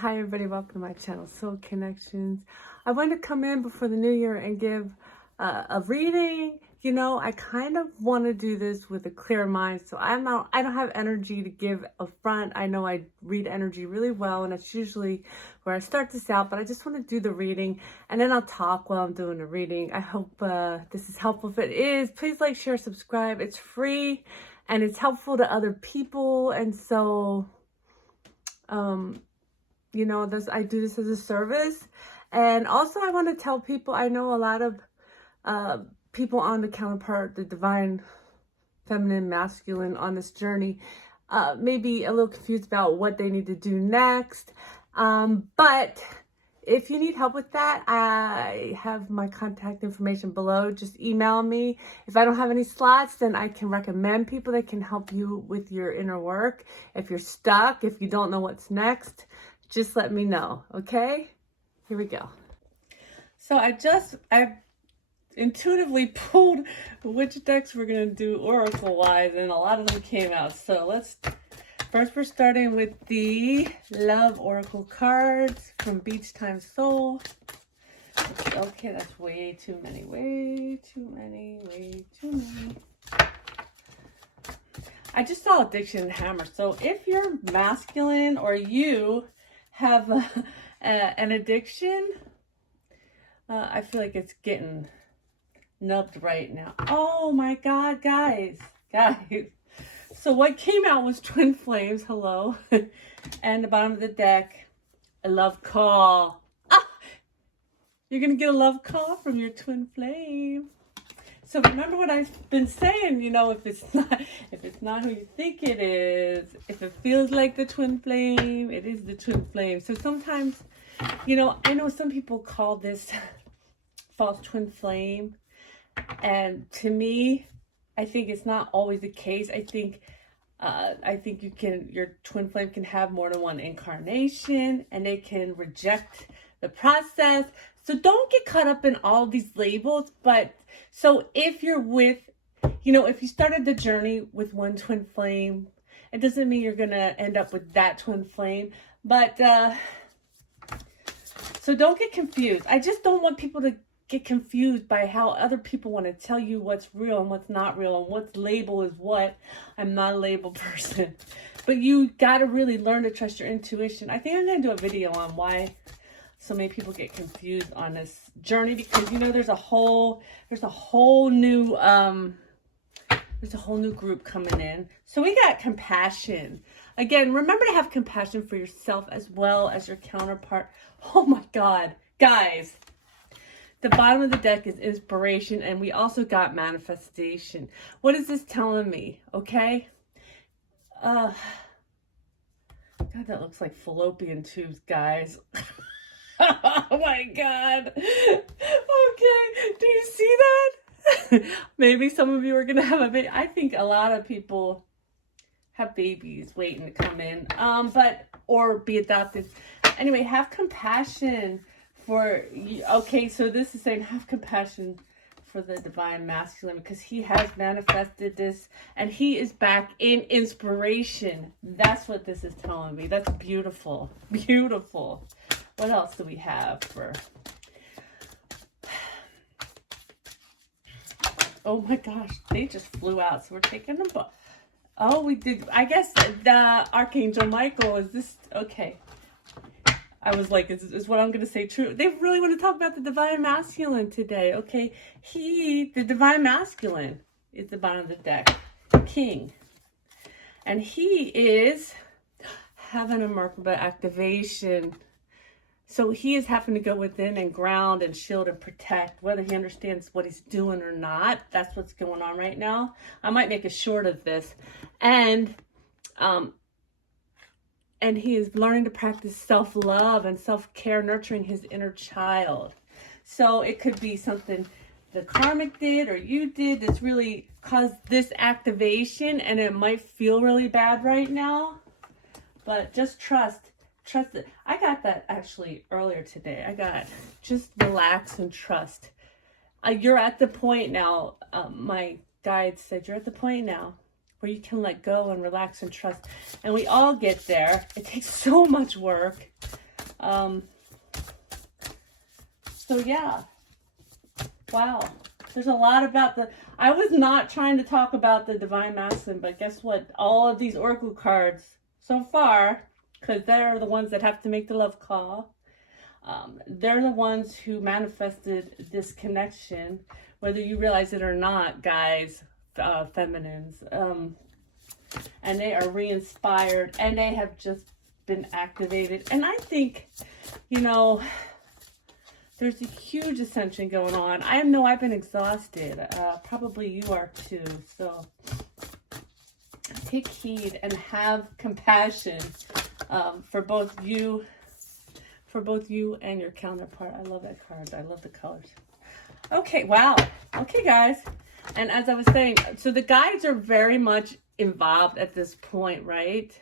Hi everybody, welcome to my channel, Soul Connections. I wanted to come in before the new year and give a reading. You know, I kind of want to do this with a clear mind, so I don't have energy to give up front. I know I read energy really well, and that's usually where I start this out, but I just want to do the reading, and then I'll talk while I'm doing the reading. I hope this is helpful. If it is, please like, share, subscribe. It's free, and it's helpful to other people, and so... you know, I do this as a service. And also I want to tell people, I know a lot of people on the counterpart, the divine feminine masculine on this journey, may be a little confused about what they need to do next. But if you need help with that, I have my contact information below. Just email me. If I don't have any slots, then I can recommend people that can help you with your inner work. If you're stuck, if you don't know what's next, just let me know, okay? Here we go. So I intuitively pulled which decks we're going to do oracle-wise, and a lot of them came out. So first we're starting with the Love Oracle cards from Beach Time Soul. Okay, that's way too many. I just saw Addiction Hammer. So if you're masculine or you have an addiction, I feel like it's getting nubbed right now. Oh my God, guys. So what came out was Twin Flames, hello. And the bottom of the deck, a love call. You're going to get a love call from your twin flame. So remember what I've been saying, you know, if it's not who you think it is, if it feels like the twin flame, it is the twin flame. So sometimes, you know, I know some people call this false twin flame. And to me, I think it's not always the case. I think your twin flame can have more than one incarnation, and they can reject the process. So don't get caught up in all these labels. But so if you're with, you know, if you started the journey with one twin flame, it doesn't mean you're going to end up with that twin flame. But so don't get confused. I just don't want people to get confused by how other people want to tell you what's real and what's not real and what's label is what. I'm not a label person. But you got to really learn to trust your intuition. I think I'm going to do a video on why so many people get confused on this journey, because you know there's a whole new group coming in. So we got compassion. Again, remember to have compassion for yourself as well as your counterpart. Oh my God, guys. The bottom of the deck is inspiration, and we also got manifestation. What is this telling me? Okay. God, that looks like fallopian tubes, guys. Oh my God. Okay. Do you see that? Maybe some of you are going to have a baby. I think a lot of people have babies waiting to come in, or be adopted. Anyway, have compassion for you. Okay, so this is saying have compassion for the divine masculine, because he has manifested this and he is back in inspiration. That's what this is telling me. That's beautiful. Beautiful. What else do we have for... Oh my gosh, they just flew out. So we're taking them. Oh, we did. I guess the Archangel Michael is this. Okay. I was like, is what I'm going to say true? They really want to talk about the divine masculine today. Okay. The divine masculine is the bottom of the deck. King. And he is having a Merkaba activation. So he is having to go within and ground and shield and protect, whether he understands what he's doing or not. That's what's going on right now. I might make a short of this. And he is learning to practice self-love and self-care, nurturing his inner child. So it could be something the karmic did or you did that's really caused this activation, and it might feel really bad right now. But just trust it. I got that actually earlier today. I got just relax and trust. You're at the point now. My guide said you're at the point now where you can let go and relax and trust. And we all get there. It takes so much work. So yeah, wow. There's a lot about I was not trying to talk about the Divine Masculine, but guess what? All of these Oracle cards so far, because they're the ones that have to make the love call, they're the ones who manifested this connection, whether you realize it or not, guys, feminines. And they are re-inspired, and they have just been activated. And I think, you know, there's a huge ascension going on. I know I've been exhausted. Probably you are too. So take heed and have compassion for both you and your counterpart. I love that card. I love the colors. Okay, wow. Okay, guys. And as I was saying, so the guides are very much involved at this point, right?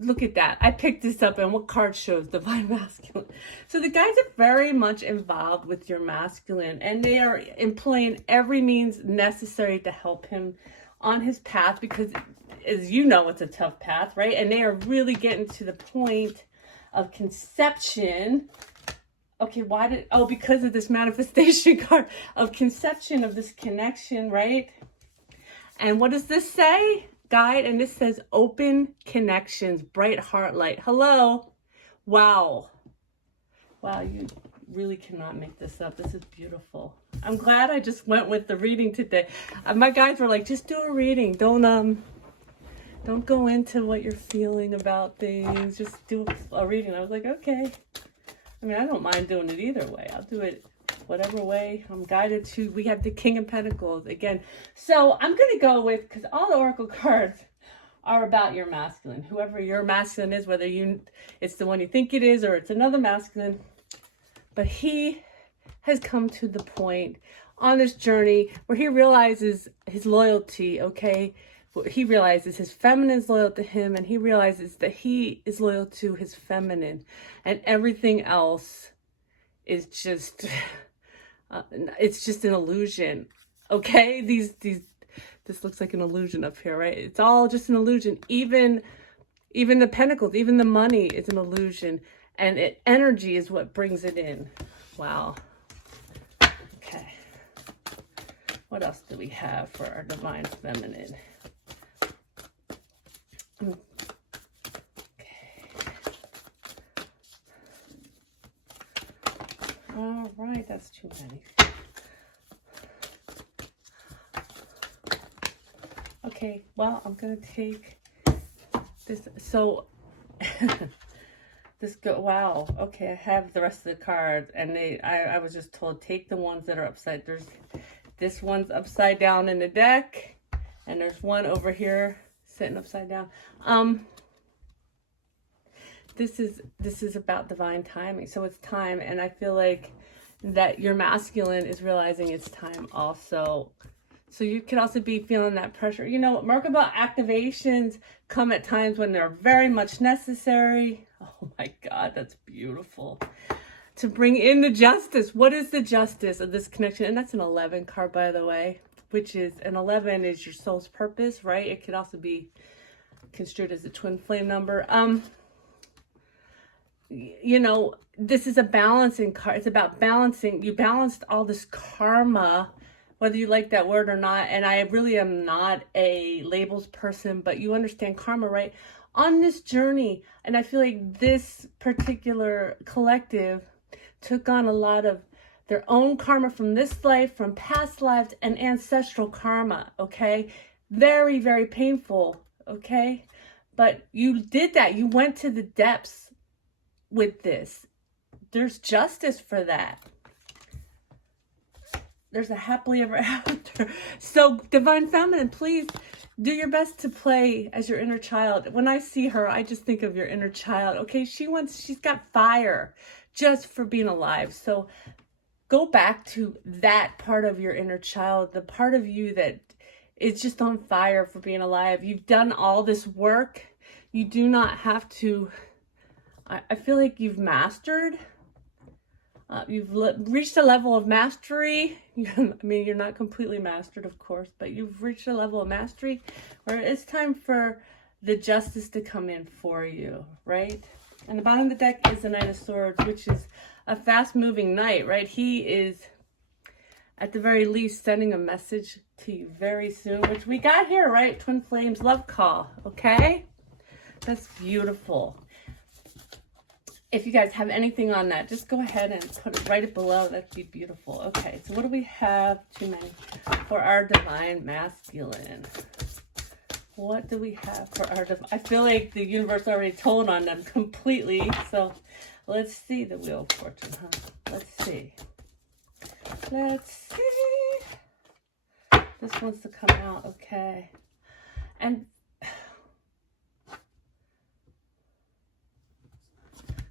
Look at that. I picked this up, and what card shows Divine Masculine? So the guides are very much involved with your masculine, and they are employing every means necessary to help him on his path, because as you know, it's a tough path, right? And they are really getting to the point of conception. Okay, because of this manifestation card of conception of this connection, right? And what does this say? Guide, and this says open connections, bright heart light. Hello. Wow. Wow, you really cannot make this up. This is beautiful. I'm glad I just went with the reading today. My guides were like, just do a reading. Don't go into what you're feeling about things. Just do a reading. I was like, okay. I mean, I don't mind doing it either way. I'll do it whatever way I'm guided to. We have the King of Pentacles again. So I'm going to go with, because all the Oracle cards are about your masculine. Whoever your masculine is, whether it's the one you think it is or it's another masculine. But he has come to the point on this journey where he realizes his loyalty, okay? He realizes his feminine is loyal to him, and he realizes that he is loyal to his feminine, and everything else is just it's just an illusion, okay? This looks like an illusion up here, right? It's all just an illusion. Even the pentacles, even the money is an illusion, and energy is what brings it in. Wow. Okay, what else do we have for our divine feminine? Okay. All right, that's too many. Okay, well, I'm gonna take this. So wow. Okay, I have the rest of the cards, and I was just told take the ones that are upside. This one's upside down in the deck, and there's one over here sitting upside down. This is about divine timing. So it's time, and I feel like that your masculine is realizing it's time also. So you could also be feeling that pressure. You know, Merkaba activations come at times when they're very much necessary. Oh my God, that's beautiful. To bring in the justice. What is the justice of this connection? And that's an 11 card, by the way, which is an 11 is your soul's purpose, right? It could also be construed as a twin flame number. You know, this is a balancing card. It's about balancing. You balanced all this karma, whether you like that word or not. And I really am not a labels person, but you understand karma, right? On this journey. And I feel like this particular collective took on a lot of their own karma from this life, from past lives, and ancestral karma, okay? Very, very painful, okay? But you did that. You went to the depths with this. There's justice for that. There's a happily ever after. So divine feminine, please do your best to play as your inner child. When I see her, I just think of your inner child. Okay, she's got fire just for being alive. So go back to that part of your inner child, the part of you that is just on fire for being alive. You've done all this work. You do not have to. I feel like you've mastered. You've reached a level of mastery. I mean, you're not completely mastered, of course, but you've reached a level of mastery where it's time for the justice to come in for you, right? And the bottom of the deck is the Knight of Swords, which is a fast-moving knight, right? He is, at the very least, sending a message to you very soon, which we got here, right? Twin Flames love call, okay? That's beautiful. If you guys have anything on that, just go ahead and put it right below. That'd be beautiful. Okay, so what do we have too many for our Divine Masculine? What do we have for our divine? I feel like the universe already told on them completely. So let's see the Wheel of Fortune, huh? Let's see. Let's see. This wants to come out, okay. And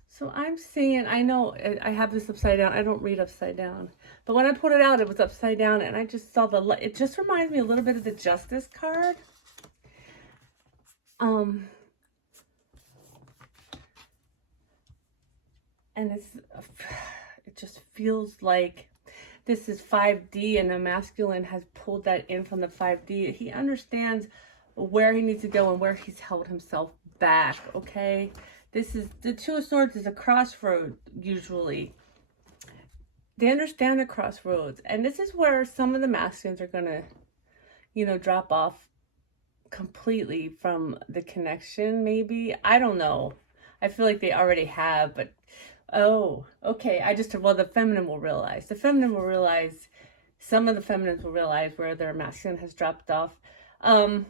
so I'm seeing, I know I have this upside down. I don't read upside down. But when I put it out, it was upside down. And I just saw it just reminds me a little bit of the Justice card. And it just feels like this is 5D, and the masculine has pulled that in from the 5D. He understands where he needs to go and where he's held himself back, okay? This is, the Two of Swords is a crossroad, usually. They understand the crossroads. And this is where some of the masculines are going to, you know, drop off completely from the connection, maybe. I don't know. I feel like they already have, but oh, okay. Well, the feminine will realize. The feminine will realize, some of the feminines will realize where their masculine has dropped off. But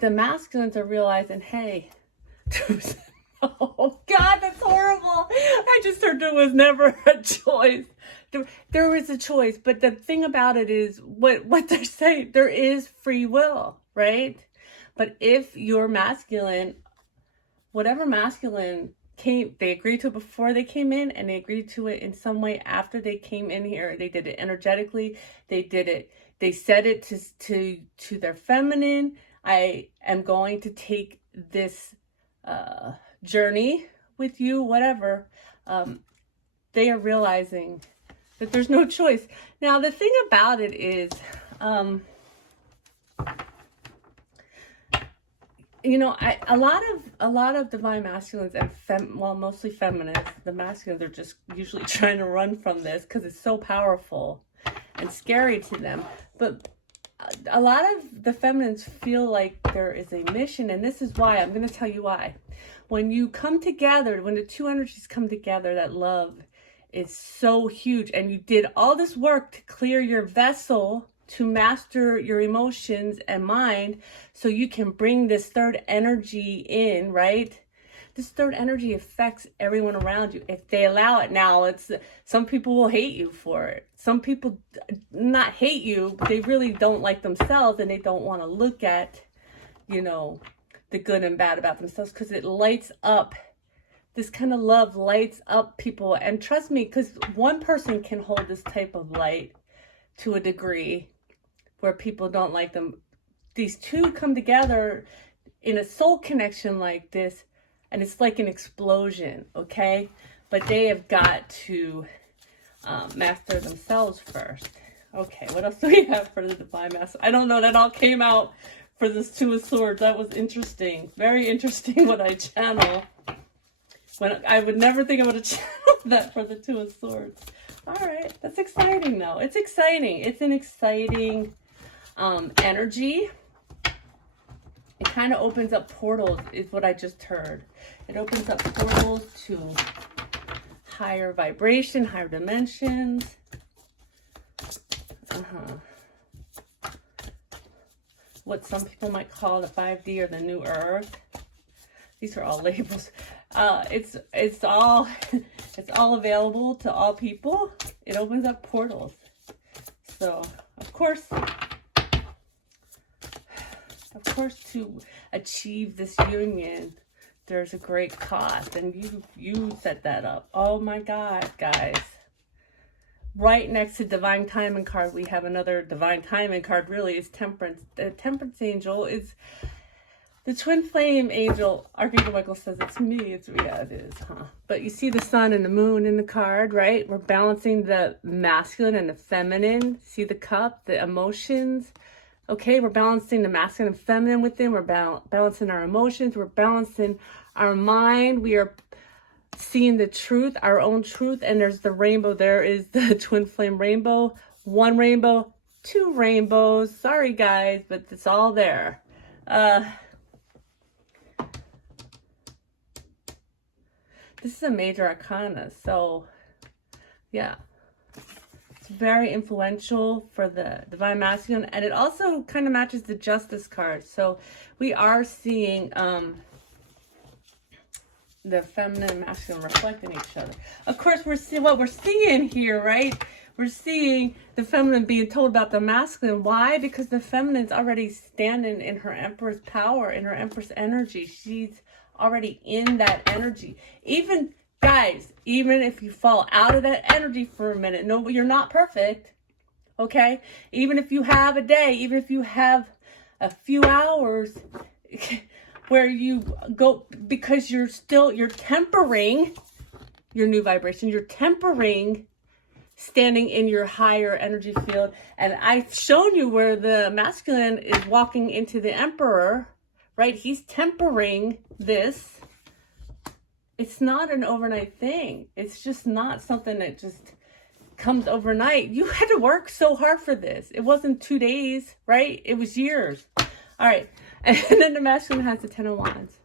the masculines are realizing, hey, oh God, that's horrible. I just heard there was never a choice. There was a choice, but the thing about it is what they're saying, there is free will, right? But if your masculine, whatever masculine came, they agreed to it before they came in, and they agreed to it in some way after they came in here. They did it energetically. They said it to their feminine. I am going to take this journey with you, whatever. They are realizing that there's no choice. Now, the thing about it is, you know, a lot of divine masculines and mostly feminists, the masculines are just usually trying to run from this because it's so powerful and scary to them. But a lot of the feminines feel like there is a mission, and this is why. I'm going to tell you why. When you come together, when the two energies come together, that love is so huge, and you did all this work to clear your vessel, to master your emotions and mind, so you can bring this third energy in, right? This third energy affects everyone around you if they allow it. Now, some people will hate you for it. Some people not hate you, but they really don't like themselves, and they don't want to look at, you know, the good and bad about themselves, because it lights up. This kind of love lights up people. And trust me, because one person can hold this type of light to a degree where people don't like them. These two come together in a soul connection like this, and it's like an explosion, okay? But they have got to master themselves first. Okay, what else do we have for the Divine Master? I don't know, that all came out for this Two of Swords. That was interesting. Very interesting what I channel. When I would never think I would have channeled that for the Two of Swords. All right, that's exciting though. It's exciting. It's an exciting energy. It kind of opens up portals, is what I just heard. It opens up portals to higher vibration, higher dimensions. What some people might call the 5D or the New Earth. These are all labels. It's all available to all people. It opens up portals. So of course, to achieve this union, there's a great cost, and you set that up. Oh my God, guys! Right next to Divine Timing card, we have another Divine Timing card. Really, is Temperance. The Temperance angel is the twin flame angel. Archangel Michael says it's me. Yeah, it is, huh? But you see the sun and the moon in the card, right? We're balancing the masculine and the feminine. See the cup, the emotions. Okay, we're balancing the masculine and feminine within. We're balancing our emotions. We're balancing our mind. We are seeing the truth, our own truth. And there's the rainbow. There is the twin flame rainbow. One rainbow, two rainbows. Sorry, guys, but it's all there. This is a major arcana. So, yeah. It's very influential for the divine masculine, and it also kind of matches the justice card. So we are seeing the feminine and masculine reflecting each other. Of course, we're seeing what we're seeing here, right? We're seeing the feminine being told about the masculine. Why? Because the feminine's already standing in her empress power, in her empress energy. She's already in that energy. Even guys, even if you fall out of that energy for a minute, no, you're not perfect, okay? Even if you have a day, even if you have a few hours where you go, because you're tempering your new vibration, you're tempering standing in your higher energy field. And I've shown you where the masculine is walking into the emperor, right? He's tempering this. It's not an overnight thing. It's just not something that just comes overnight. You had to work so hard for this. It wasn't 2 days, right? It was years. All right. And then the masculine has the 10 of Wands.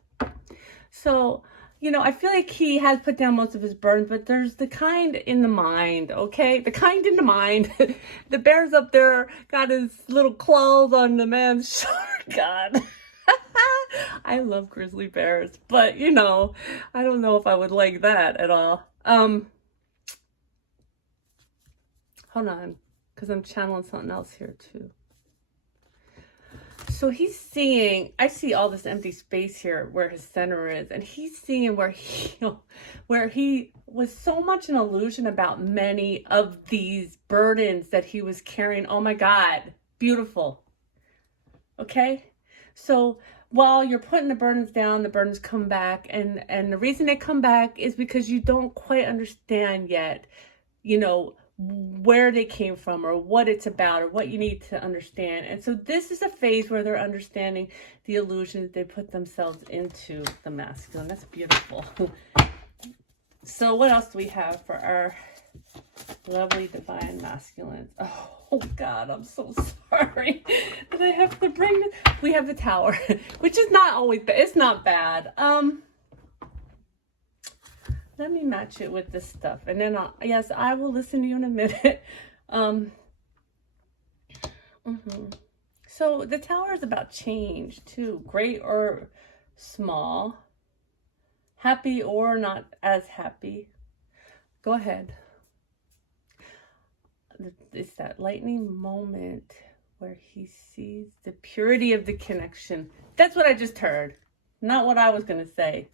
So, you know, I feel like he has put down most of his burdens, but there's the kind in the mind, okay? The kind in the mind. The bear's up there, got his little claws on the man's shoulder. God. I love grizzly bears, but you know, I don't know if I would like that at all. Hold on, because I'm channeling something else here too. So he's seeing, I see all this empty space here where his center is, and he's seeing where he was so much an illusion about many of these burdens that he was carrying. Oh my God, beautiful. Okay, so while you're putting the burdens down, the burdens come back. And the reason they come back is because you don't quite understand yet, you know, where they came from or what it's about or what you need to understand. And so this is a phase where they're understanding the illusion that they put themselves into the masculine. That's beautiful. So what else do we have for our lovely divine masculines? Oh God, I'm so sorry that I have to bring this. We have the Tower, which is not always bad. It's not bad. Let me match it with this stuff, and then yes, I will listen to you in a minute. So the Tower is about change too, great or small, happy or not as happy. Go ahead. It's that lightning moment where he sees the purity of the connection. That's what I just heard. Not what I was going to say.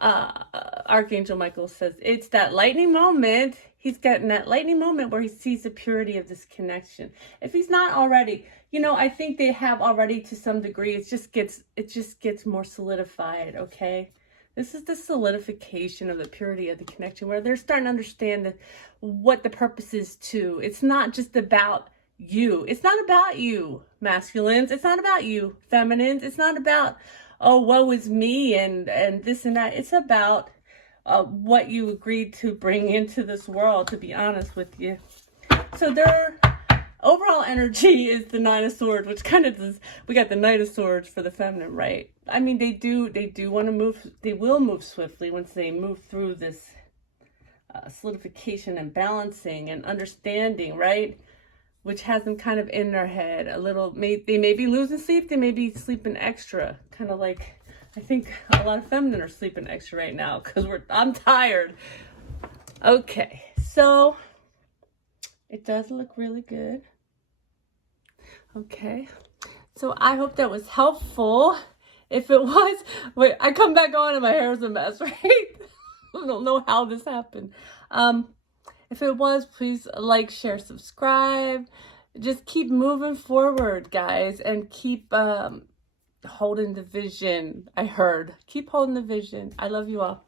Archangel Michael says it's that lightning moment. He's getting that lightning moment where he sees the purity of this connection. If he's not already, you know, I think they have already to some degree. It just gets more solidified, okay? This is the solidification of the purity of the connection where they're starting to understand what the purpose is too. It's not just about you. It's not about you, masculines. It's not about you, feminines. It's not about, oh, woe is me and this and that. It's about what you agreed to bring into this world, to be honest with you. So their overall energy is the Nine of Swords, which kind of does, we got the Knight of Swords for the feminine, right? I mean, they do want to move, they will move swiftly once they move through this solidification and balancing and understanding, right? Which has them kind of in their head a little, they may be losing sleep, they may be sleeping extra, kind of like, I think a lot of feminine are sleeping extra right now because I'm tired. Okay, so it does look really good. Okay, so I hope that was helpful. If it was, wait, I come back on and my hair is a mess, right? I don't know how this happened. If it was, please like, share, subscribe. Just keep moving forward, guys, and keep holding the vision. I heard. Keep holding the vision. I love you all.